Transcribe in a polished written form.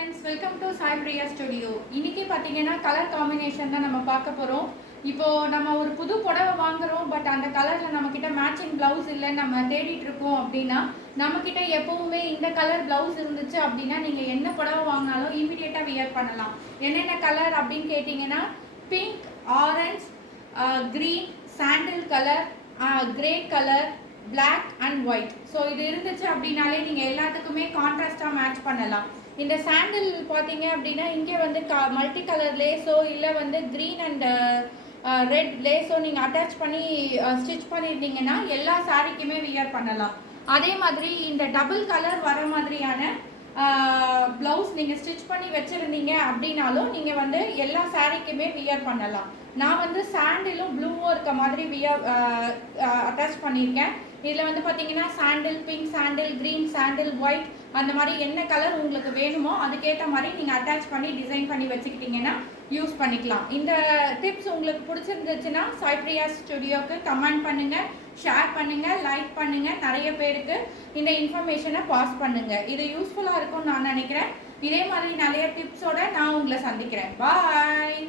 Friends, welcome to Sai Priya studio. இன்னைக்கு பார்த்தீங்கன்னா colour combination தான் நம்ம பார்க்க போகிறோம். இப்போ நம்ம ஒரு புது புடவை வாங்குறோம், பட் அந்த கலரில் நம்மக்கிட்ட மேட்சிங் ப்ளவுஸ் இல்லை, நம்ம தேடிட்டு இருக்கோம் அப்படின்னா நம்மக்கிட்ட எப்போவுமே இந்த கலர் ப்ளவுஸ் இருந்துச்சு அப்படின்னா நீங்கள் என்ன புடவை வாங்கினாலும் இமீடியட்டாக வியர் பண்ணலாம். என்னென்ன கலர் அப்படின்னு கேட்டிங்கன்னா pink, orange, green, sandal colour, grey colour, black and white. So இது இருந்துச்சு அப்படின்னாலே நீங்கள் எல்லாத்துக்குமே கான்ட்ராஸ்டாக மேட்ச் பண்ணலாம். இந்த சாண்டில் பார்த்தீங்க அப்படின்னா இங்கே வந்து மல்டி கலர் லேஸோ இல்லை வந்து க்ரீன் அண்ட் ரெட் லேஸோ நீங்கள் அட்டாச் பண்ணி ஸ்டிச் பண்ணியிருந்தீங்கன்னா எல்லா சாரிக்குமே வியர் பண்ணலாம். அதே மாதிரி இந்த டபுள் கலர் வர மாதிரியான ப்ளவுஸ் நீங்கள் ஸ்டிச் பண்ணி வச்சுருந்தீங்க அப்படின்னாலும் நீங்கள் வந்து எல்லா சாரிக்குமே வியர் பண்ணலாம். நான் வந்து சாண்டிலும் ப்ளூவும் இருக்க மாதிரி வியர் அட்டாச் பண்ணியிருக்கேன். இதில் வந்து பார்த்தீங்கன்னா சாண்டில் பிங்க், சாண்டில் க்ரீன், சாண்டில் ஒயிட், அந்த மாதிரி என்ன கலர் உங்களுக்கு வேணுமோ அதுக்கேற்ற மாதிரி நீங்கள் அட்டாச் பண்ணி டிசைன் பண்ணி வச்சுக்கிட்டிங்கன்னா யூஸ் பண்ணிக்கலாம். இந்த டிப்ஸ் உங்களுக்கு பிடிச்சிருந்துச்சுன்னா சாய் பிரியா ஸ்டுடியோவுக்கு கமெண்ட் பண்ணுங்கள், ஷேர் பண்ணுங்கள், லைக் பண்ணுங்கள், நிறைய பேருக்கு இந்த இன்ஃபர்மேஷனை பாஸ் பண்ணுங்கள். இது யூஸ்ஃபுல்லாக இருக்கும்னு நான் நினைக்கிறேன். இதே மாதிரி நிறைய டிப்ஸோடு நான் உங்களை சந்திக்கிறேன். பாய்.